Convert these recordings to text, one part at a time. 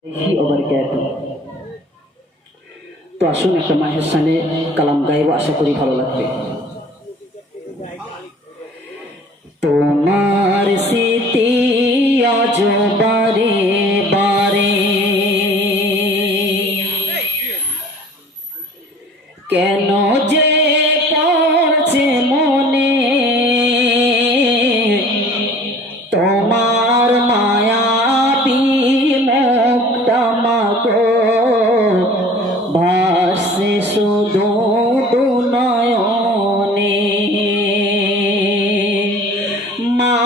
তো আসুন একটা মায়ের সামনে কালাম গাইব, আশা করি ভালো লাগবে। তোমার স্মৃতি আজ বারে বারে কেন যে পড়ছে মনে, তোমার মায়া বিমুখটা মাগো ভাসে শুধু নয়নে। মা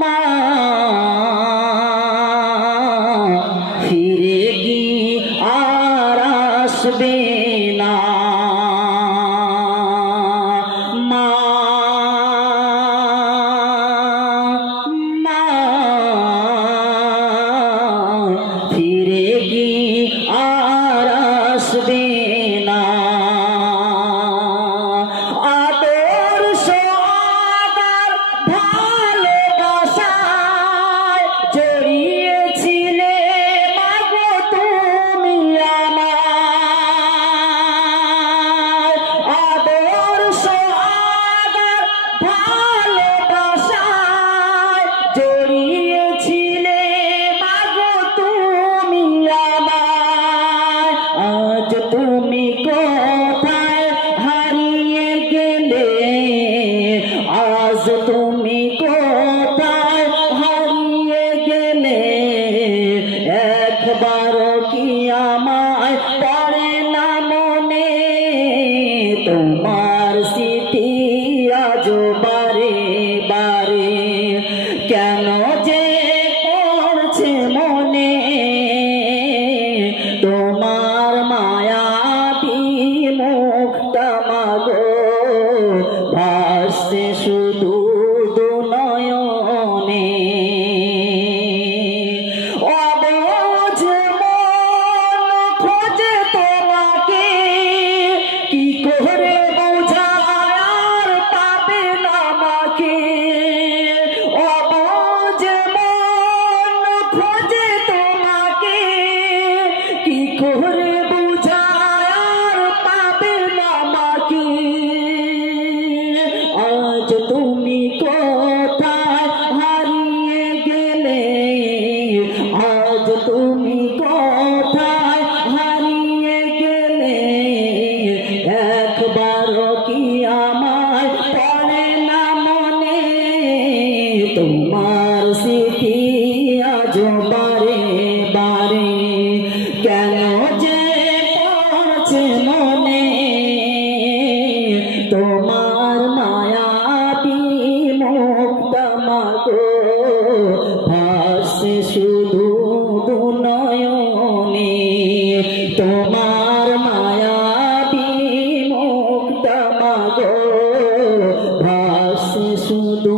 মা ফিরে গিয়ে আর আসবে না। মা মা ফিরে গিয়ে আর আসবে না। আদর্শ আদর ভালোবাসায় জড়িয়েছিলে মাগো তুমি আমার। আদর্শ আদর ভালোবাসায় জড়িয়েছিলে মাগো তুমি আমার। আজ তুমি কোথায় হারিয়ে গেলে, আজ তুমি কোথায় হারিয়ে গেলে, একবারও কি আমায় পড়ে না মনে। তোমার স্মৃতি আজ বারে বারে কেন যে পড়ছে মনে, তোমার মায়া বিমুখটা মাগো ভাসছে শুধু নয়নে। অবুঝ মন খোঁজে তোমাকে, কি করে বোঝায় আর পাবে না আমাকে। অবুঝ মন খোঁজে তোমাকে, কি করে বোঝায় আর পাবে না আমাকে। আজ তুমি কোথায় হারিয়ে গেলে, আজ তুমি কোথায় হারিয়ে গেলে, একবারও কি আমায় পড়ে না মনে। তোমার স্মৃতি আজ বারে বারে কেন যে পড়ছে মনে, তোমার মায়া বিমুখটা মাগো ভাসছে শুধু নয়নে। তোমার মায়া বিমুখটা মাগো ভাসছে শুধু